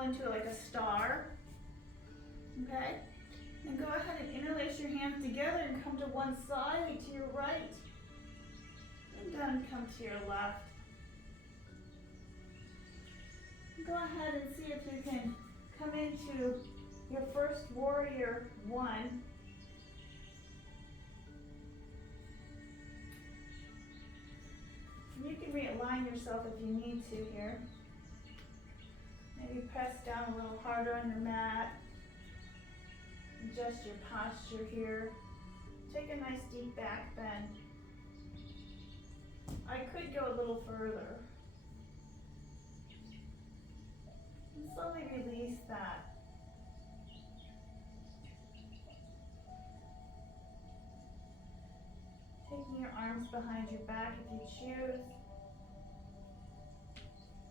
funnel into like a star. Okay? And go ahead and interlace your hands together and come to one side, to your right. And then come to your left. Go ahead and see if you can come into your first warrior one. You can realign yourself if you need to here. Maybe press down a little harder on your mat. Adjust your posture here. Take a nice deep back bend. I could go a little further. And slowly release that. Taking your arms behind your back if you choose.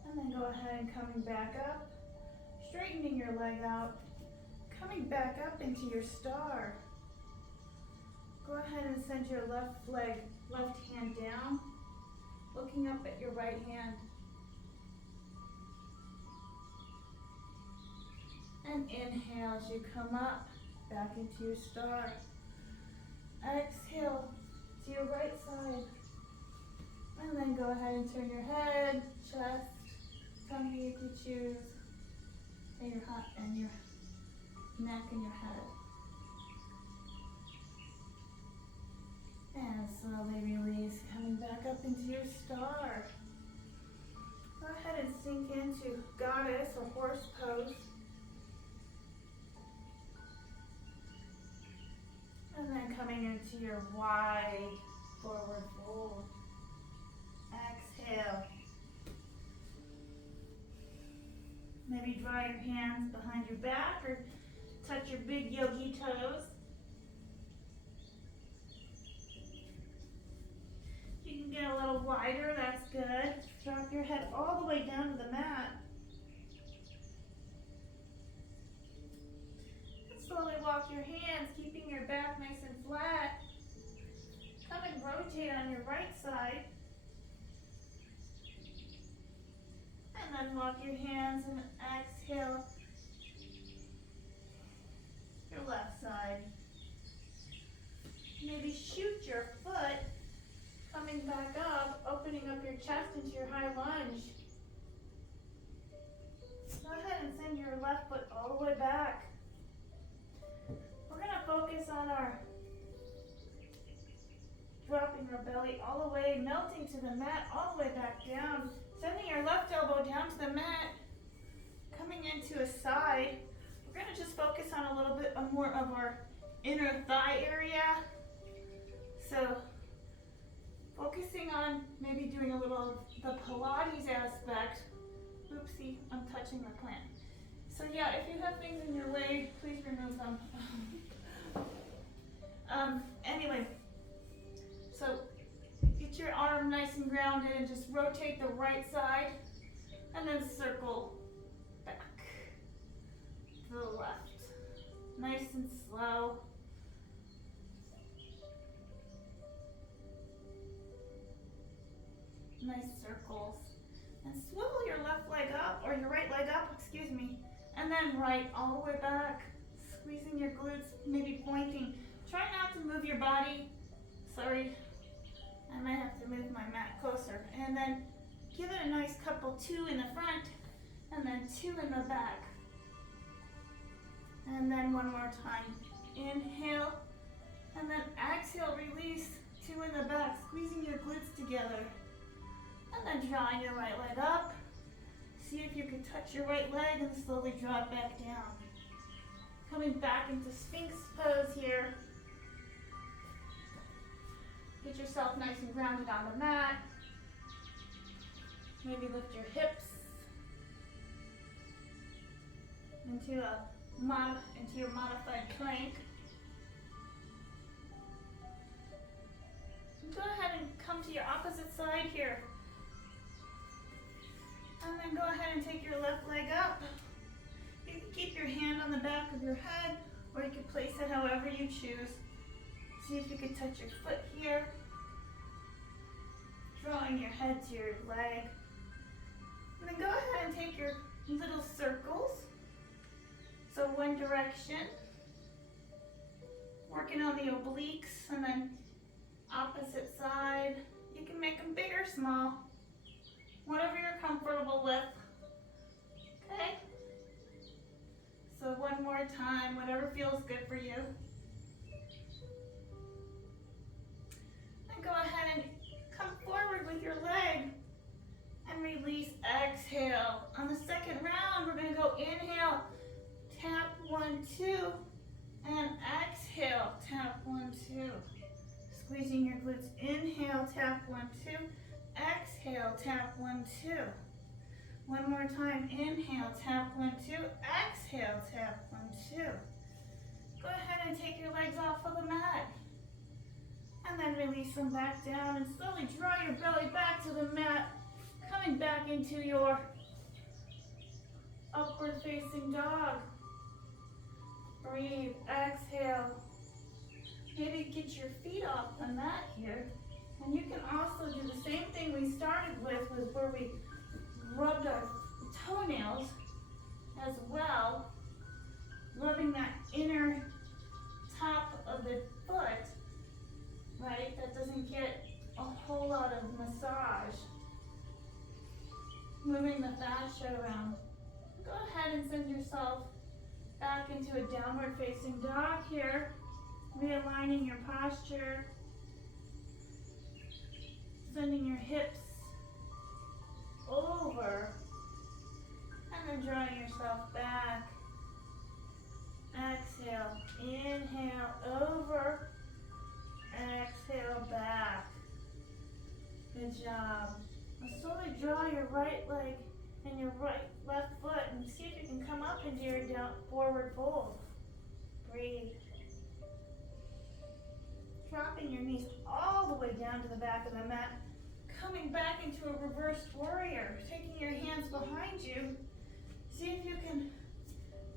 And then go ahead and coming back up. Straightening your leg out. Coming back up into your star. Go ahead and send your left hand down. Looking up at your right hand. And inhale as you come up, back into your star. Exhale to your right side. And then go ahead and turn your head, chest, tummy if you choose, and your neck and your head. And slowly release, coming back up into your star. Go ahead and sink into goddess or horse pose. And then coming into your wide forward fold. Exhale. Maybe draw your hands behind your back or touch your big yogi toes. You can get a little wider, that's good. Drop your head all the way down to the mat. And slowly walk your hands, keeping your back nice and flat. Come and rotate on your right side. And then walk your hands and exhale your left side. Maybe shoot your foot, coming back up, opening up your chest into your high lunge. Go ahead and send your left foot all the way back. We're going to focus on our dropping our belly all the way, melting to the mat, all the way back down. Sending your left elbow down to the mat, coming into a side. We're going to just focus on a little bit more of our inner thigh area. So focusing on maybe doing a little of the Pilates aspect. Oopsie, I'm touching the plant. So yeah, if you have things in your way, please remove them. Anyway, so get your arm nice and grounded and just rotate the right side and then circle back to the left. Nice and slow. Nice circles. And swivel your left leg up, or your right leg up, excuse me, and then right all the way back. Squeezing your glutes, maybe pointing. Try not to move your body. Sorry, I might have to move my mat closer. And then give it a nice couple, 2 in the front, and then 2 in the back. And then one more time. Inhale, and then exhale, release, 2 in the back, squeezing your glutes together. And then drawing your right leg up. See if you can touch your right leg and slowly draw it back down. Coming back into Sphinx pose here. Get yourself nice and grounded on the mat. Maybe lift your hips into your modified plank. Go ahead and come to your opposite side here. And then go ahead and take your left leg up. You can keep your hand on the back of your head, or you can place it however you choose. See if you can touch your foot here. Drawing your head to your leg. And then go ahead and take your little circles. working on the obliques, and then opposite side. You can make them big or small, whatever you're comfortable with. Okay? So one more time, whatever feels good for you. Then go ahead and come forward with your leg and release, exhale. On the second round, we're gonna go inhale, tap 1, 2, and exhale, tap 1, 2. Squeezing your glutes, inhale, tap 1, 2, exhale, tap 1, 2. One more time, inhale, tap 1, 2, exhale, tap 1, 2. Go ahead and take your legs off of the mat. And then release them back down and slowly draw your belly back to the mat, coming back into your upward facing dog. Breathe, exhale. Maybe get your feet off the mat here. And you can also do the same thing we started with, was where we rubbed our toenails as well, rubbing that inner top of the foot, right? That doesn't get a whole lot of massage. Moving the fascia around. Go ahead and send yourself back into a downward facing dog here, realigning your posture, sending your hips over, and then drawing yourself back. Exhale, inhale, over, exhale, back. Good job. Now slowly draw your right leg and your left foot and see if you can come up into your forward fold. Breathe. Dropping your knees all the way down to the back of the mat, coming back into a reversed warrior, taking your hands behind you. See if you can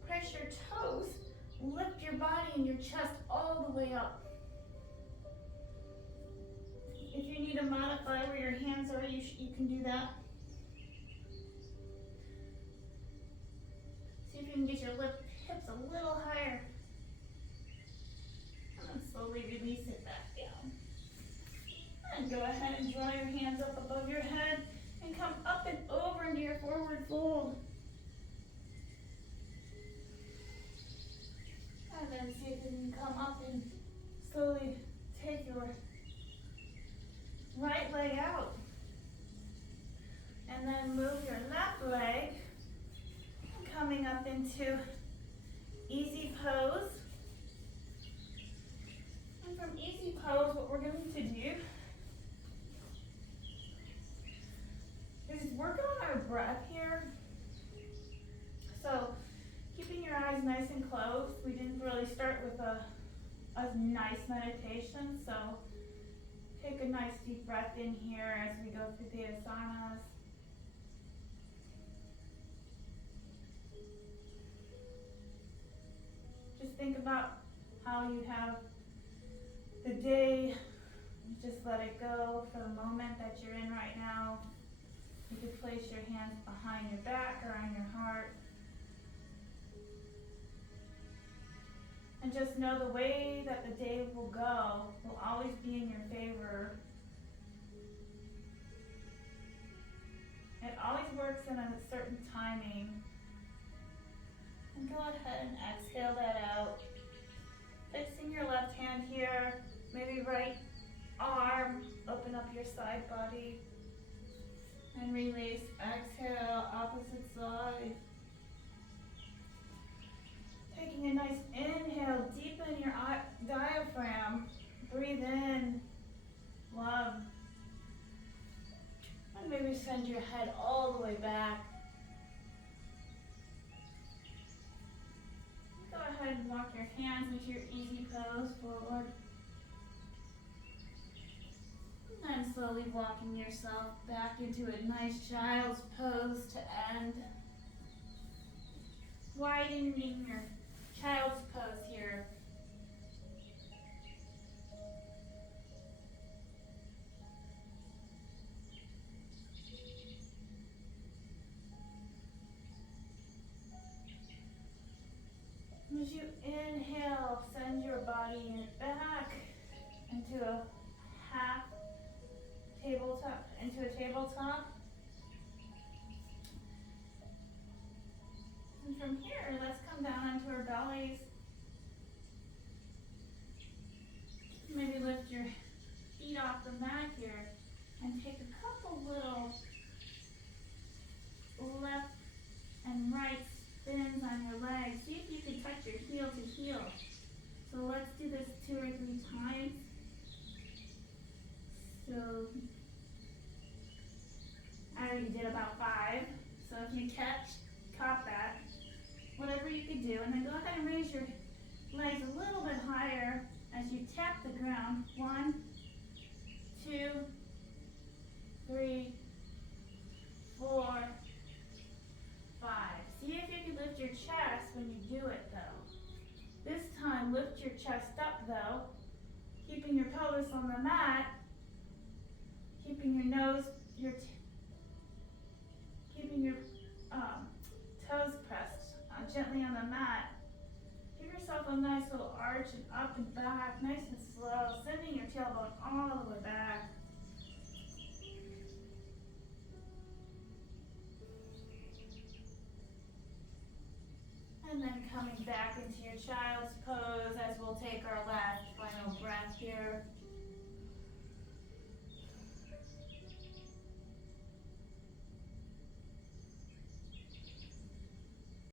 press your toes, lift your body and your chest all the way up. If you need to modify where your hands are, you can do that. See if you can get your hips a little higher. And then slowly release it back down. And go ahead and draw your hands up above your head and come up and over into your forward fold. And then see if you can come up and slowly take your right leg out. And then move your left leg, coming up into easy pose. And from easy pose, what we're going to do is work on our breath here. So keeping your eyes nice and closed. We didn't really start with a nice meditation, so take a nice deep breath in here as we go through the asanas. Just think about how you have the day. Just let it go for the moment that you're in right now. You could place your hands behind your back or on your heart. And just know the way that the day will go will always be in your favor. It always works in a certain timing. And go ahead and exhale that out. Fixing your left hand here, maybe right arm, open up your side body. And release, exhale, opposite side. Taking a nice inhale, deepen your diaphragm. Breathe in, love. And maybe send your head all the way back. Go ahead and walk your hands into your easy pose forward. And slowly walking yourself back into a nice child's pose to end. Widening your child's pose here. As you inhale, send your body back into a half tabletop, into a tabletop. And from here, let's come down onto our bellies. Maybe lift your feet off the mat here and take a couple little left and right spins on your legs. See if you can touch your heel to heel. So let's do this 2 or 3 times. So I already did about 5. So if you caught that, whatever you could do, and then go ahead and raise your legs a little bit higher as you tap the ground. 1, 2, 3, 4, 5. See if you can lift your chest when you do it though. This time, lift your chest up though, keeping your pelvis on the mat, keeping your nose, keeping your toes pressed gently on the mat. Give yourself a nice little arch and up and back, nice and slow, sending your tailbone all the way back. And then coming back into your child's pose.